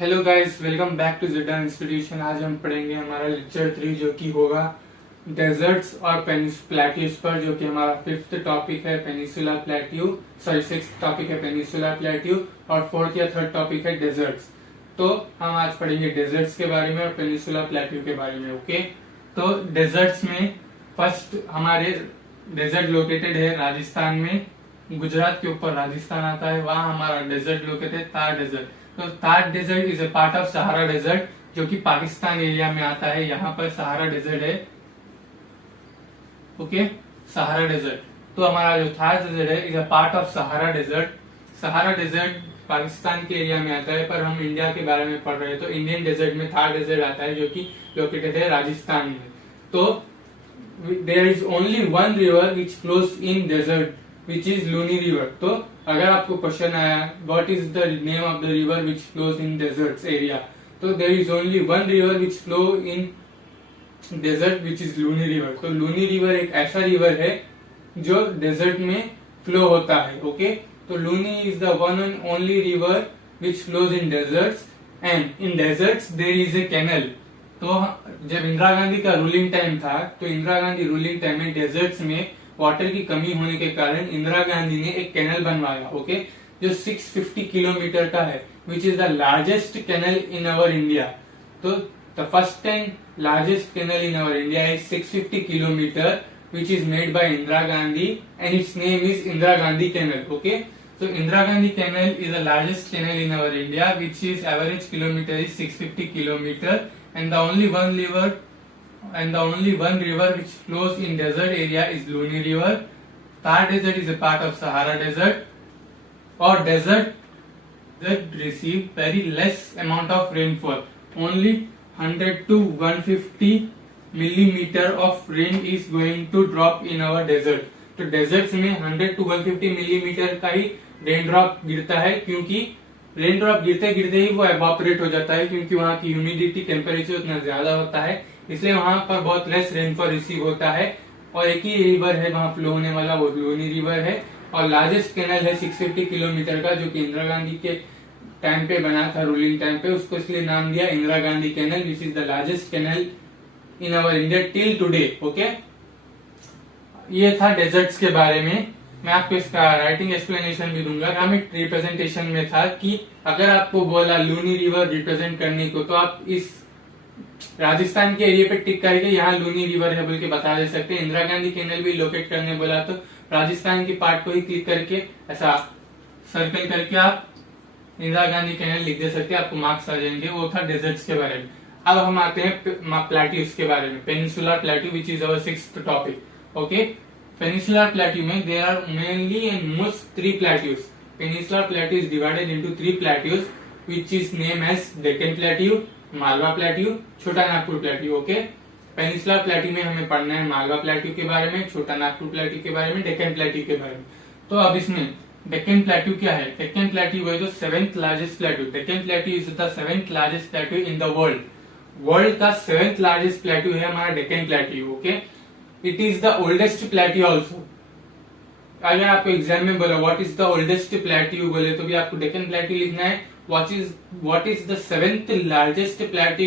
Hello guys, welcome back to जिड्डा institution. आज हम पढ़ेंगे हमारा लेक्चर 3 जो कि होगा डेजर्ट्स और प्लेट्यूज पर, जो कि हमारा फिफ्थ टॉपिक है peninsula plateau, sorry sixth topic है पेनिसुला प्लेट्यू और फोर्थ या थर्ड टॉपिक है डेजर्ट्स। तो हम आज पढ़ेंगे डेजर्ट्स के बारे में और पेनिसुला प्लेट्यू के बारे में। ओके, तो डेजर्ट्स में फर्स्ट हमारे डेजर्ट लोकेटेड है राजस्थान में, गुजरात के ऊपर राजस्थान आता है, वहां हमारा डेजर्ट लोकेटेड है थार डेजर्ट। तो Thar desert is a part of Sahara desert जो कि पाकिस्तान एरिया में आता है। यहाँ पर सहारा डेजर्ट है। Okay, Sahara desert. तो हमारा जो थार डेजर्ट है is a part of Sahara desert. Sahara desert Pakistan के एरिया में आता है, पर हम इंडिया के बारे में पढ़ रहे हैं तो इंडियन डेजर्ट में थार डेजर्ट आता है जो कि लोकेटेड है राजस्थान में। तो there is only one river which flows in desert which is Luni river. तो अगर आपको क्वेश्चन आया what is the name of the river which flows in deserts area, तो there is only one river which flow in desert which is Luni river. तो Luni river एक ऐसा river है जो डेजर्ट में फ्लो होता है। ओके, तो Luni is the one and only river which flows in deserts and in deserts there is a canal. तो जब इंदिरा गांधी का रूलिंग टाइम था, तो इंदिरा गांधी रूलिंग टाइम में डेजर्ट्स में वाटर की कमी होने के कारण इंदिरा गांधी ने एक कैनल बनवाया। ओके, जो 650 किलोमीटर का है, which is the largest canal in our India. तो the first and largest canal in our India is 650 kilometre which is made by Indira Gandhi and its name is Indira Gandhi canal. Okay, so Indira Gandhi Canal is the largest canal in our India, which is average kilometer is 650 kilometer, and the only one river which flows in desert area is Luni River. Thar Desert is a part of Sahara Desert, or desert that receive very less amount of rainfall. Only 100 to 150 millimeter of rain is going to drop in our desert. तो desserts में 100 to 150 millimetre का ही rain drop गिरता है, क्योंकि rain drop गिरते गिरते ही वो evaporate हो जाता है, क्योंकि वहाँ की ह्यूमिडिटी टेम्परेचर उतना ज्यादा होता है, इसलिए वहाँ पर बहुत लेस रेनफॉल रिसीव होता है। और एक ही रिवर है वहाँ फ्लो होने वाला, वो लूनी रिवर है, और लार्जेस्ट कैनल है 650 किलोमीटर का, जो कि इंदिरा गांधी के टाइम पे बना था, रूलिंग टाइम पे। उसको इसलिए नाम दिया Indira Gandhi canal, which is the largest canal in our India till today. Okay, ये था डेजर्ट्स के बारे में। मैं आपको इसका राइटिंग एक्सप्लेनेशन भी दूंगा। हम एक रिप्रेजेंटेशन में था कि अगर आपको बोला लूनी रिवर रिप्रेजेंट करने को, तो आप इस राजस्थान के एरिया पे टिक करके यहाँ लूनी रिवर है बोल के बता दे सकते हैं। इंदिरा गांधी कैनल भी लोकेट करने बोला तो राजस्थान के पार्ट को ही क्लिक करके ऐसा सर्कल करके आप इंदिरा गांधी कैनल लिख दे सकते हैं, आपको मार्क्स आ जाएंगे। वो था डेजर्ट्स के बारे में। अब हम आते हैं प्लेट्यूज के बारे में, peninsular plateau which is our sixth topic. Okay, peninsular plateau में there are mainly and most three plateaus. Peninsular plateau is divided into three plateaus which is name as Deccan plateau, Malwa plateau, Chota Nagpur plateau. Okay, peninsular plateau में हमें पढ़ना है Malwa plateau के बारे में, छोटा Nagpur plateau के बारे में, डेक्कन प्लेट्यू के बारे में। तो अब इसमें डेक्कन प्लेट्यू क्या है? डेक्कन प्लेट्यू वो जो seventh largest plateau, Deccan plateau is the seventh largest plateau in the world. World का सेवेंथ लार्जेस्ट प्लेट्यू है हमारा Deccan plateau. Okay, it is the oldest plateau also. अगर आपको एग्जाम में बोला what is the oldest plateau बोले, तो भी आपको डेक्कन प्लेट्यू लिखना है। What is the seventh largest plateau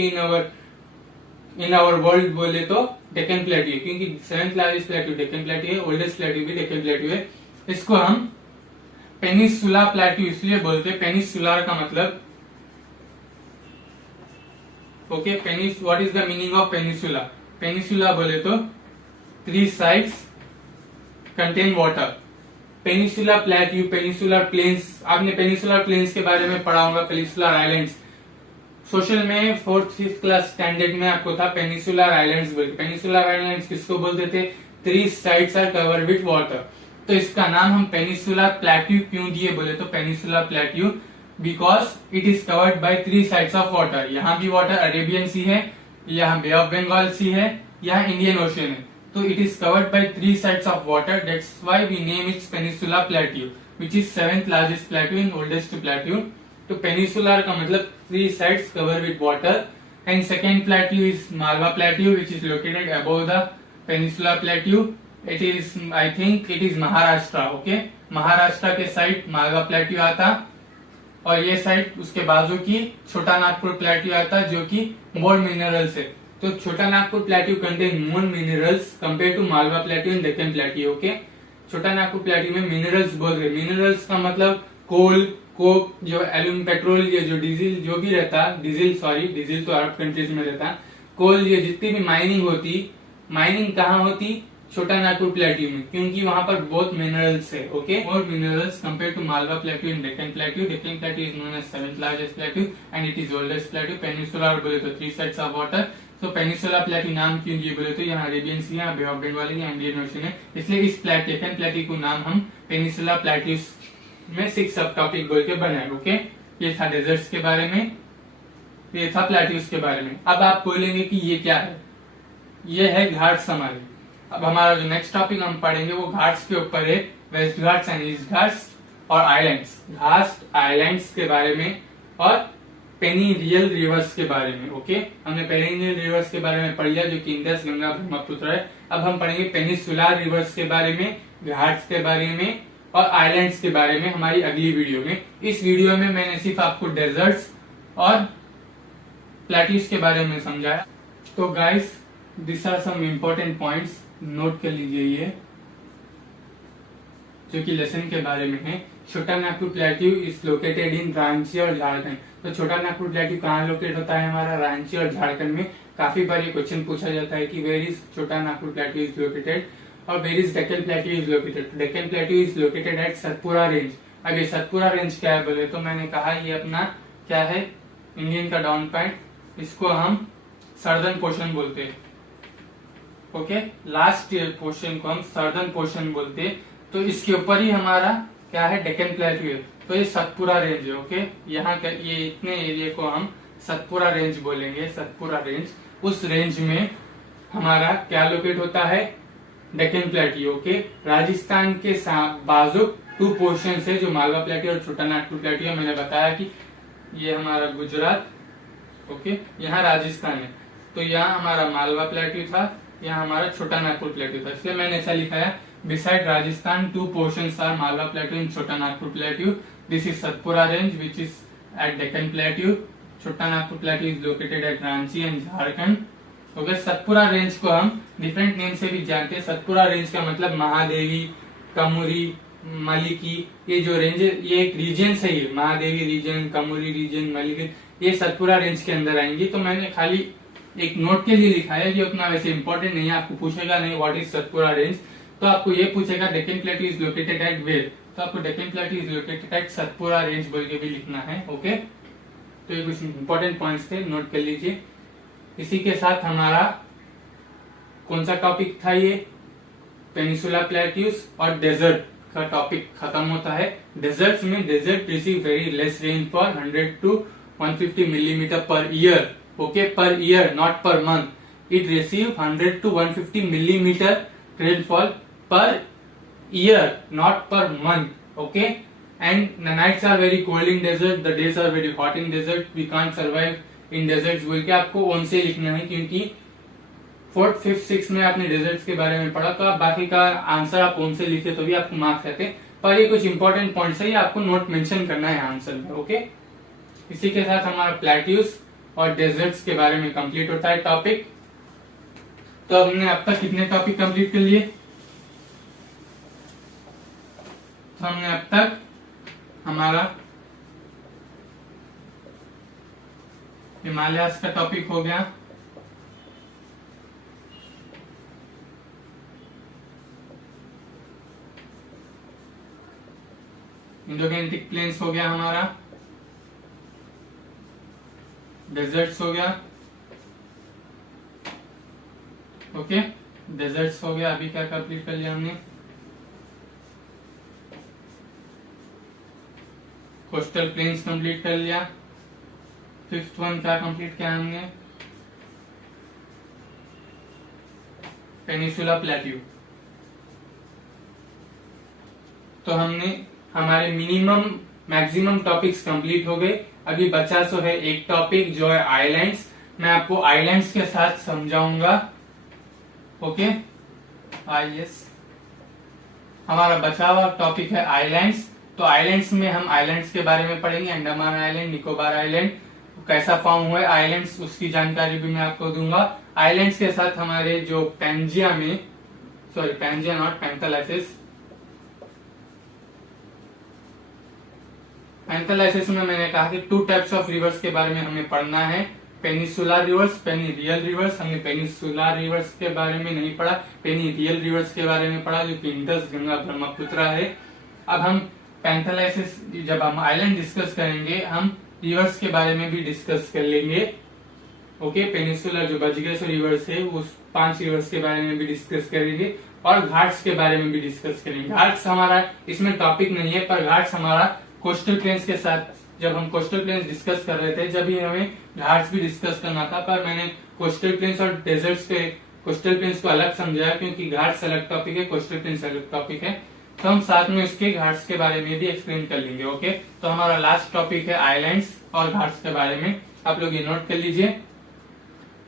in our world बोले तो डेक्कन प्लेट्यू, क्योंकि seventh largest plateau Deccan plateau है, ओल्डेस्ट प्लेट्यू भी डेक्कन प्लेट्यू है। इसको हम पेनिसुला प्लेट्यू इसलिए बोलते हैं, पेनिसुलर का मतलब okay, what is the meaning of peninsula? Peninsula बोले तो three sides contain water. Peninsula plateau, peninsular plains, आपने पेनिसुलर प्लेन्स के बारे में पढ़ा होगा, पेनिसुलर आइलैंड्स। सोशल में 4th 5th क्लास स्टैंडर्ड में आपको था पेनिसुलर आइलैंड्स बोलते। पेनिसुलर आइलैंड्स किसको बोलते थे? Three sides are covered with water. तो इसका नाम हम पेनिसुलर प्लेट्यू क्यों दिए बोले तो peninsular plateau because it is covered by three sides of water. यहाँ भी वाटर अरेबियन सी है, यहाँ बे ऑफ बंगाल सी है, यहाँ इंडियन ओशन है। तो it is covered by three sides of water. That's why we name it Peninsula Plateau, which is seventh largest plateau and oldest plateau. तो peninsular का मतलब three sides covered with water. And second plateau is Malwa Plateau, which is located above the Peninsular Plateau. It is, I think, it is Maharashtra. Okay, Maharashtra के side Malwa plateau आता, और ये side उसके बाजू की छोटा नागपुर प्लेट्यू आता है जो कि मोर मिनरल्स है। तो Chota Nagpur plateau contain more minerals compare to Malwa plateau and Deccan plateau. Okay, Chota Nagpur plateau में मिनरल्स बोल रहे, मिनरल्स का मतलब कोल, कोक, जो एल्यूम, पेट्रोल, ये जो डीजल जो भी रहता, डीजल तो अरब कंट्रीज में रहता, कोल, ये जितनी भी माइनिंग होती, माइनिंग कहाँ होती, छोटा नागपुर प्लेट्यू में, क्योंकि वहां पर बहुत मिनरल्स है। ओके, और minerals compare to Malwa plateau and Deccan plateau. Deccan plateau is known as 7th largest plateau and it is oldest plateau. Peninsular बोले तो 3 सेट्स ऑफ वाटर। तो पेनिसुला प्लेट्यू नाम क्यों दिए बोले तो यहाँ अरेबियन सी है, बे ऑफ बंगाल है, इंडियन ओशन है, इसलिए इस डेक्कन प्लेट्यू को नाम हम पेनिसुला प्लेट्यू में 6 सब टॉपिक बोल के बनाए। ओके, ये था डेजर्ट्स के बारे में, ये था प्लेट्यूज के बारे में। अब आप बोलेंगे कि ये क्या है, ये है घाट्स हमारे। अब हमारा जो नेक्स्ट टॉपिक हम पढ़ेंगे वो घाट्स के ऊपर है, west Ghats and east Ghats और आइलैंड्स, घाट्स आइलैंड्स के बारे में और पेनिरियल रिवर्स के बारे में। ओके, हमने पेनिरियल रिवर्स के बारे में पढ़ लिया जो कि इंडस, गंगा, ब्रह्मपुत्र है। अब हम पढ़ेंगे पेनिसुलर रिवर्स के बारे में, घाट्स के बारे में और आइलैंड्स के बारे में हमारी अगली वीडियो में। इस वीडियो में मैंने सिर्फ आपको डेजर्ट्स और प्लेट्यूज के बारे में समझाया। तो guys, this are some important points, note कर लीजिए ये जो कि लेसन के बारे में है। छोटा Nagpur plateau is located in Ranchi और झारखंड। तो छोटा नागपुर प्लेट्यू कहाँ लोकेट होता है हमारा, रांची और झारखंड में। काफी बार ये क्वेश्चन पूछा जाता है कि where is Chota Nagpur plateau is located और where is Deccan plateau is located. Deccan plateau is located at Satpura range. अब ये सतपुरा रेंज क्या है बोले तो मैंने कहा ये अपना क्या है, इंडियन का डाउन पॉइंट, इसको हम सर्दर्न पोर्शन बोलते हैं। ओके, लास्ट पोर्शन को हम सर्दर्न पोर्शन बोलते हैं। तो इसके ऊपर ही हमारा क्या है, डेक्कन प्लेट्यू है। तो ये सतपुरा रेंज है। ओके, यहाँ ये इतने एरिया को हम सतपुरा रेंज बोलेंगे, सतपुरा रेंज। उस रेंज में हमारा क्या लोकेट होता है, डेक्कन प्लेट्यू। ओके, राजस्थान के बाजू 2 पोर्शन है जो मालवा प्लेट्यू और छोटा नागपुर प्लेट्यू है। मैंने बताया कि ये हमारा गुजरात, ओके, यहाँ राजस्थान है। तो यहाँ हमारा मालवा प्लेट्यू था, यहाँ हमारा छोटा नागपुर प्लेट्यू था, इसलिए मैंने ऐसा लिखा है, beside Rajasthan 2 portions are Malwa Plateau and Chota Nagpur Plateau. This is Satpura range which is at Deccan Plateau. Chota Nagpur Plateau is located at Ranchi and Jharkhand. Okay, Satpura range को हम different name से भी जानते हैं। Satpura range का मतलब Mahadevi, कमुरी, Maliki, ये जो रेंज है ये एक रीजन से ही, महादेवी रीजन, कमुरी रीजन, मलिकी, ये सतपुरा रेंज के अंदर आएंगी। तो मैंने खाली एक नोट के लिए लिखा है, ये उतना वैसे इंपॉर्टेंट नहीं है, आपको पूछेगा नहीं व्हाट इज सतपुरा रेंज, तो आपको ये पूछेगा Deccan plateau is located at where, तो आपको Deccan plateau is located at Satpura range बोल के भी लिखना है। ओके, तो ये कुछ इंपॉर्टेंट पॉइंट्स थे, नोट कर लीजिए। इसी के साथ हमारा कौन सा टॉपिक था, ये पेनिसुला प्लेट्यूज और डेजर्ट का टॉपिक खत्म होता है। डेजर्ट्स में desert receive very less rainfall 100 to 150 millimetre per year. Okay, per year not per month. It receive 100 to 150 millimetre rainfall per year, not per month. Okay, and the nights are very cold in desert, the days are very hot in desert. We can't survive in deserts बोल के आपको own से लिखना है, क्योंकि 4th, 5th, 6th में आपने desserts के बारे में पढ़ा, तो आप बाकी का आंसर आप ओन से लिखे तो भी आपको मार्क्स आते, पर ये कुछ इंपॉर्टेंट पॉइंट्स है, ये आपको नोट मेंशन करना है आंसर में। ओके, इसी के साथ हमारा प्लेट्यूज और डेजर्ट्स के बारे में कंप्लीट होता है टॉपिक। तो हमने अब तक कितने टॉपिक कंप्लीट कर लिए, तो हमने अब तक हमारा हिमालयास का टॉपिक हो गया, इंडोगेनेटिक प्लेन्स हो गया हमारा, डेजर्ट्स हो गया। ओके, डेजर्ट्स हो गया। अभी क्या कंप्लीट कर लिया हमने, कोस्टल प्लेन्स कंप्लीट कर लिया। 5th वन क्या कंप्लीट किया हमने, पेनिसुला प्लेट्यू। तो हमने हमारे मिनिमम मैक्सिमम टॉपिक्स कंप्लीट हो गए। अभी बचा सो है एक टॉपिक जो है आइलैंड्स। मैं आपको आइलैंड्स के साथ समझाऊंगा। ओके, यस, हमारा बचा हुआ टॉपिक है आइलैंड्स। तो आइलैंड्स में हम आइलैंड्स के बारे में पढ़ेंगे, अंडमान आइलैंड, निकोबार आइलैंड कैसा फॉर्म हुआ है आइलैंड्स, उसकी जानकारी भी मैं आपको दूंगा। आइलैंड्स के साथ हमारे जो पैंजिया में, सॉरी पैंजिया नॉट पैंथेलाइसिस, पैंथेलाइसिस में मैंने कहा कि 2 टाइप्स ऑफ रिवर्स के बारे में हमें पढ़ना है, पेनिसुलर रिवर्स, पेनीरियल रिवर्स। हमने पेनिसुलर रिवर्स के बारे में नहीं पढ़ा, पेनीरियल रिवर्स के बारे में पढ़ा, जो कि इंडस, गंगा, ब्रह्मपुत्र है। अब हम पैंथेलाइसिस, जब हम आइलैंड डिस्कस करेंगे, हम रिवर्स के बारे में भी डिस्कस कर लेंगे। ओके, पेनिसुलर जो बच गए सो रिवर्स है, उस 5 रिवर्स के बारे में भी डिस्कस करेंगे और घाट्स के बारे में भी डिस्कस करेंगे। घाट्स हमारा इसमें टॉपिक नहीं है, पर घाट्स हमारा कोस्टल प्लेन्स के साथ, जब हम कोस्टल प्लेन्स डिस्कस कर रहे थे, जब ही हमें घाट्स भी डिस्कस करना था, पर मैंने कोस्टल प्लेन्स और डेजर्ट्स के कोस्टल प्लेन्स को अलग समझाया, क्योंकि घाट्स अलग टॉपिक है, कोस्टल प्लेन्स अलग टॉपिक है। तो हम साथ में उसके घाट्स के बारे में भी एक्सप्लेन कर लेंगे। ओके, तो हमारा लास्ट टॉपिक है आइलैंड्स और घाट्स के बारे में, आप लोग ये नोट कर लीजिए।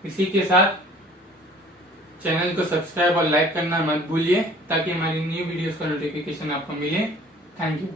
इसी के साथ चैनल को सब्सक्राइब और लाइक करना मत भूलिए, ताकि हमारी न्यू वीडियोस का नोटिफिकेशन आपको मिले। Thank you.